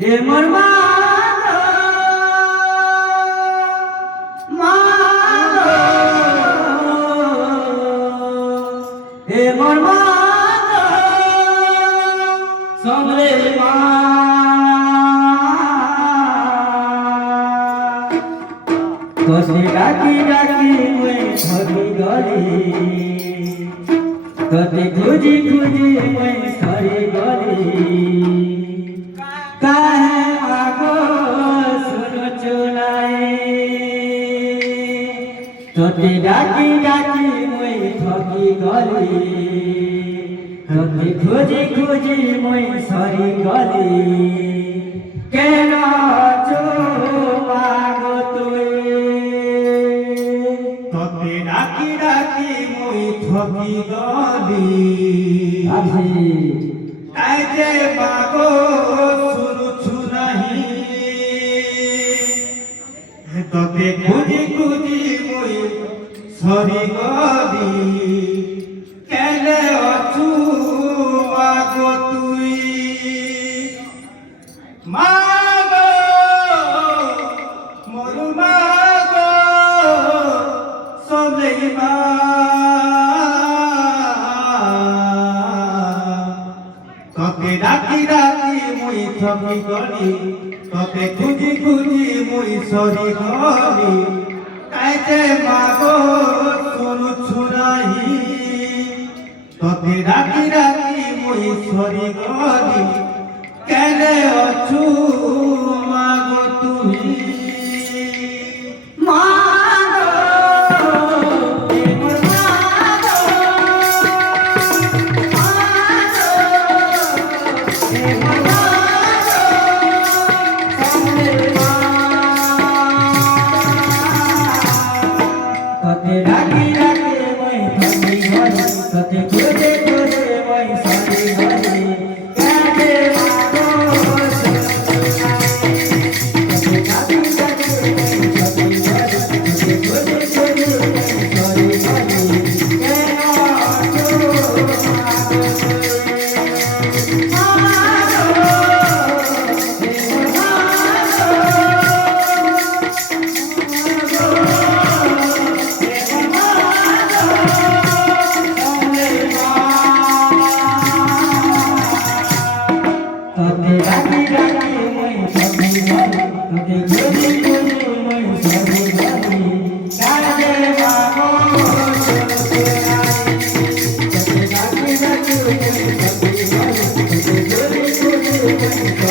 হে মোর মা মা হে মোর মা সমরে মা তোতে ডাকি ডাকি মুই ঠকি গলি তোতে খুঁজি খুঁজি মুই সরি গলি কাহে মাগো শুনো চুলাই তোতে ডাকি ডাকি মুই ঠকি গলি তোতে খুঁজি খুঁজি মুই সরি গলি কেন মাগো তুই তোতে ডাকি ডাকি মুই ঠকি গলি তাই যে মাগো শুনুছু নাহি তোতে খুঁজি খুঁজি মুই সরি গলি কেনে অছু মাগো তুই মাগো মোর মাগো সবে মা তোকে ডাকি ডাকি মুই ঠকি গলি তোকে খুঁজি খুঁজি মুই সরি গলি তাই যে মাগো শুনুছু নাহি তোকে ডাকি ডাকি মুই সরি গলি কেনে অছু মাগো তুমি তোতে ডাকি ডাকি মুই ঠকি গলি তোতে খুঁজে খুঁজে মুই সরি গলি কাঁদে মাগো তোতে ডাকি ডাকি মুই ঠকি গলি তোতে খুঁজে খুঁজে মুই সরি গলি কেন তোতে ডাকি ডাকি মুই ঠকি গলি তোতে খুঁজি খুঁজি মুই সরি গলি কাঁদে মাগো তোতে ডাকি ডাকি মুই ঠকি গলি তোতে খুঁজি খুঁজি মুই